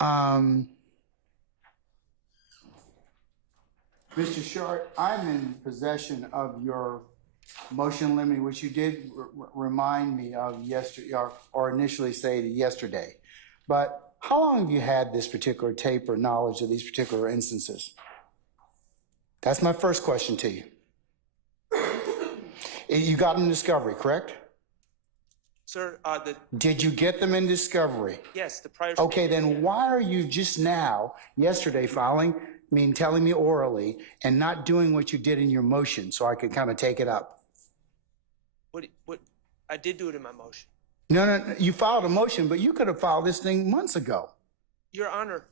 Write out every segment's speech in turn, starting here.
Mr. Schardt, I'm in possession of your motion limine, which you did remind me of yesterday, or initially say yesterday. But how long have you had this particular tape or knowledge of these particular instances? That's my first question to you. You got them in discovery, correct? Sir, Did you get them in discovery? yes, the prior. Okay, then why are you just now, yesterday, telling me orally and not doing what you did in your motion so I could kind of take it up? What? I did do it in my motion. No, you filed a motion, but you could have filed this thing months ago. Your Honor,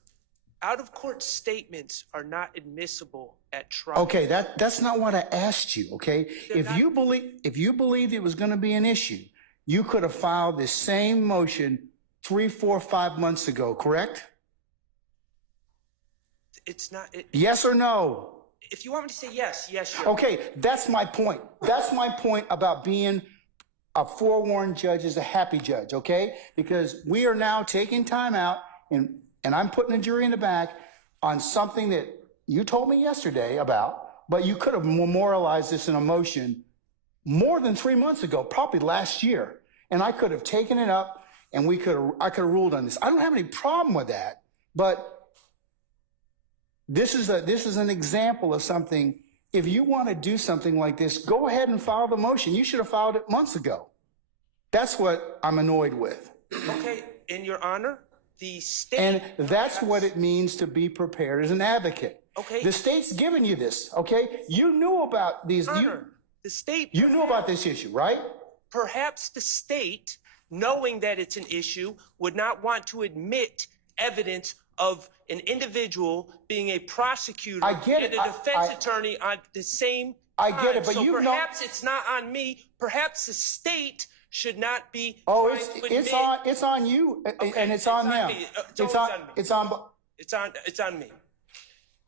out-of-court statements are not admissible at trial. Okay, that's not what I asked you, okay? If you believed it was going to be an issue, you could have filed this same motion 3, 4, 5 months ago, correct? It's not. Yes or no? If you want me to say yes, yes, Your Okay, that's my point. That's my point about being a forewarned judge is a happy judge, okay? Because we are now taking time out, and I'm putting the jury in the back on something that you told me yesterday about, but you could have memorialized this in a motion more than 3 months ago, probably last year. And I could have taken it up, and I could have ruled on this. I don't have any problem with that, but this is an example of something. If you want to do something like this, go ahead and file the motion. You should have filed it months ago. That's what I'm annoyed with. Okay, in Your Honor, the state. And that's what it means to be prepared as an advocate. Okay. The state's given you this, okay? You knew about these. Honor, the state. You knew about this issue, right? Perhaps the state, knowing that it's an issue, would not want to admit evidence of an individual being a prosecutor I get and it. a defense attorney on the same I time. get it, but so you perhaps it's not on me. Perhaps the state should not be. Oh, trying to admit. it's on you, Okay, and it's on them. me. It's on me.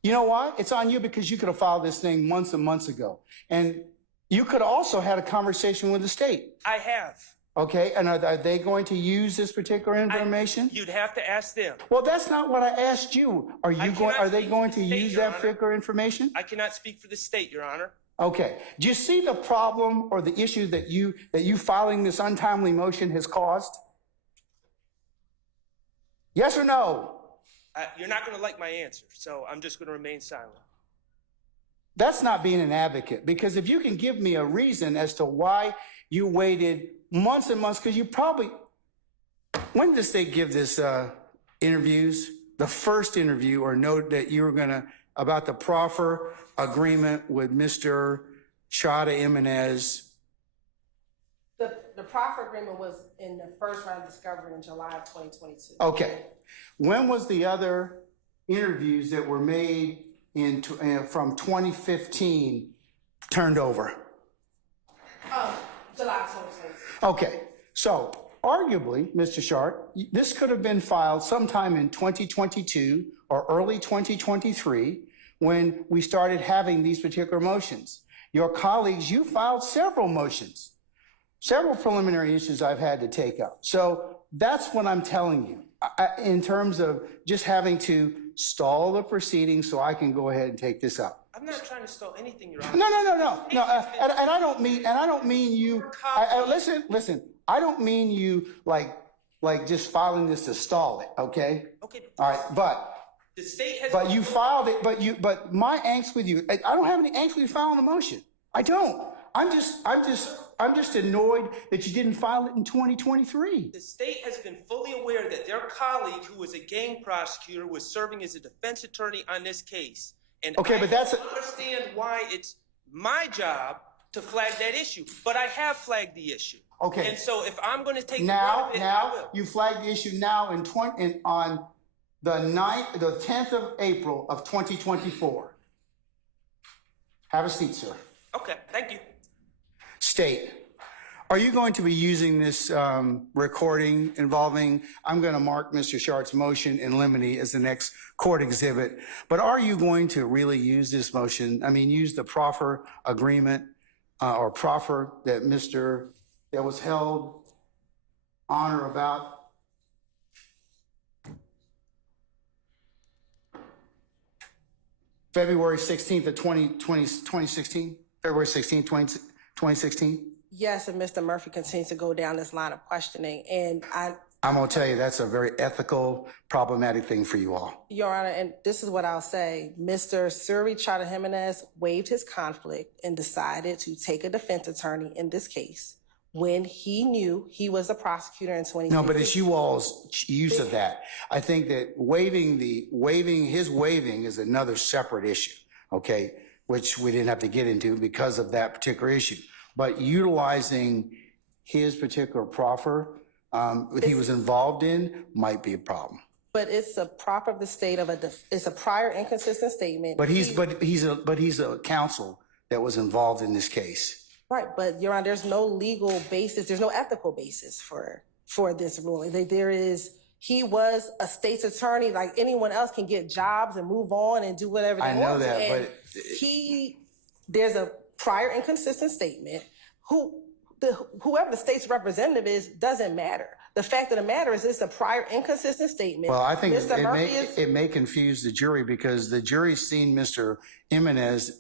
You know why? It's on you because you could have filed this thing months and months ago, and you could have also had a conversation with the state. I have. Okay, and are they going to use this particular information? You'd have to ask them. Well, that's not what I asked you. Are they going to use that particular information? I cannot speak for the state, Your Honor. Okay. Do you see the problem or the issue that you filing this untimely motion has caused? Yes or no? You're not going to like my answer, so I'm just going to remain silent. That's not being an advocate, because if you can give me a reason as to why you waited months and months, because you probably, when did the state give this interviews? The first interview or note that you were going to, about the proffer agreement with Mr. Chada Jimenez. The proffer agreement was in the first round of discovery in July of 2022. Okay. When was the other interviews that were made from 2015 turned over? July 2022. Okay. So arguably, Mr. Schardt, this could have been filed sometime in 2022 or early 2023 when we started having these particular motions. Your colleagues, you filed several motions, several preliminary issues I've had to take up. So that's what I'm telling you in terms of just having to stall the proceedings so I can go ahead and take this up. I'm not trying to stall anything, Your Honor. No. And I don't mean you. Listen. I don't mean you like just filing this to stall it. Okay. Okay. All right. But the state has. But you filed it. But my angst with you. I don't have any angst with you filing a motion. I don't. I'm just annoyed that you didn't file it in 2023. The state has been fully aware that their colleague, who was a gang prosecutor, was serving as a defense attorney on this case. And okay, but that's understand why it's my job to flag that issue. But I have flagged the issue. Okay. And so if I'm going to take now, the I will. You flagged the issue now on the 10th of April of 2024. Have a seat, sir. Okay, thank you. State, are you going to be using this recording involving, I'm going to mark Mr. Schart's motion in limine as the next court exhibit, but are you going to really use this motion? I mean, use the proffer agreement or proffer that was held on or about February 16th of 2016? February 16th, 2016? Yes, and Mr. Murphy continues to go down this line of questioning. And I'm going to tell you, that's a very ethical, problematic thing for you all. Your Honor, and this is what I'll say. Mr. Suri Chada Jimenez waived his conflict and decided to take a defense attorney in this case when he knew he was a prosecutor in 2016. No, but it's you all's use of that. I think that his waiving is another separate issue, okay, which we didn't have to get into because of that particular issue. But utilizing his particular proffer he was involved in might be a problem. But it's a prop of the state of it's a prior inconsistent statement. But he's a counsel that was involved in this case. Right, but Your Honor, there's no legal basis, there's no ethical basis for this ruling. He was a state's attorney, like anyone else can get jobs and move on and do whatever they want. I know that, and but there's a prior inconsistent statement. Whoever the state's representative is doesn't matter. The fact of the matter is it's a prior inconsistent statement. Well, I think it may confuse the jury because the jury's seen Mr. Jimenez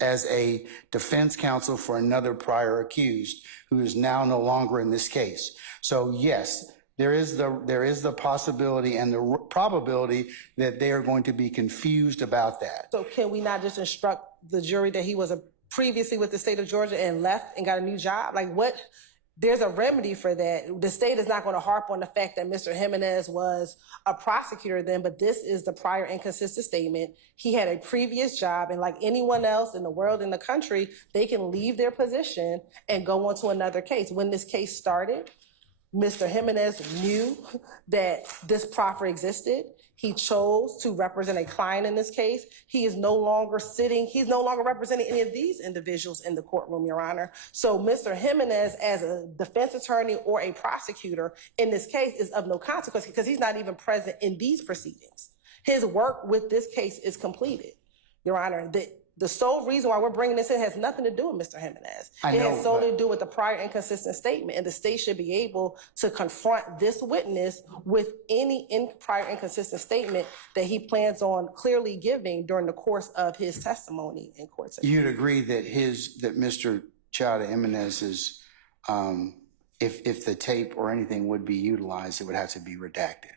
as a defense counsel for another prior accused who is now no longer in this case. So yes, there is the possibility and the probability that they are going to be confused about that. So can we not just instruct the jury that he was previously with the state of Georgia and left and got a new job? Like what? There's a remedy for that. The state is not going to harp on the fact that Mr. Jimenez was a prosecutor then, but this is the prior inconsistent statement. He had a previous job, and like anyone else in the world, in the country, they can leave their position and go on to another case. When this case started, Mr. Jimenez knew that this proffer existed. He chose to represent a client in this case. He's no longer representing any of these individuals in the courtroom, Your Honor. So Mr. Jimenez, as a defense attorney or a prosecutor in this case, is of no consequence because he's not even present in these proceedings. His work with this case is completed, Your Honor. The sole reason why we're bringing this in has nothing to do with Mr. Jimenez. It has solely to do with the prior inconsistent statement, and the state should be able to confront this witness with any prior inconsistent statement that he plans on clearly giving during the course of his testimony in court. You'd agree that Mr. Chada Jimenez's, if the tape or anything would be utilized, it would have to be redacted.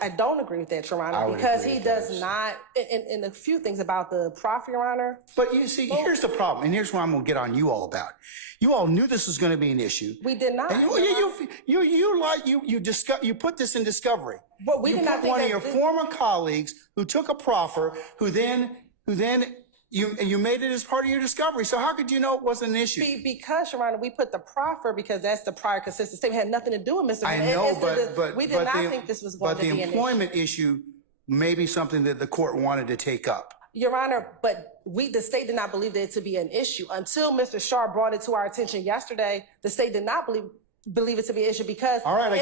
I don't agree with that, Your Honor, because he does not, and a few things about the proffer, Your Honor. But you see, here's the problem, and here's what I'm going to get on you all about. You all knew this was going to be an issue. We did not. And you put this in discovery. But we did not think one of your former colleagues who took a proffer, who then you made it as part of your discovery. So how could you know it wasn't an issue? Because, Your Honor, we put the proffer because that's the prior consistent statement. It had nothing to do with Mr. I know, but we did not think this was going to be an issue. But the employment issue may be something that the court wanted to take up. Your Honor, but the state did not believe that to be an issue until Mr. Schardt brought it to our attention yesterday. The state did not believe it to be an issue because all right, I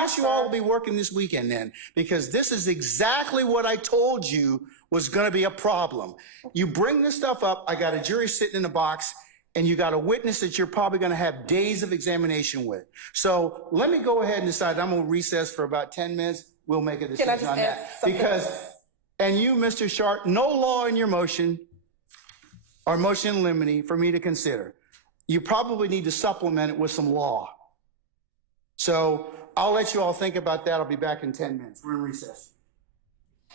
guess you all will be working this weekend then, because this is exactly what I told you was going to be a problem. You bring this stuff up, I got a jury sitting in the box, and you got a witness that you're probably going to have days of examination with. So let me go ahead and decide I'm going to recess for about 10 minutes. We'll make a decision on that. Because, and you, Mr. Schardt, no law in your motion or motion in limine for me to consider. You probably need to supplement it with some law. So I'll let you all think about that. I'll be back in 10 minutes. We're in recess.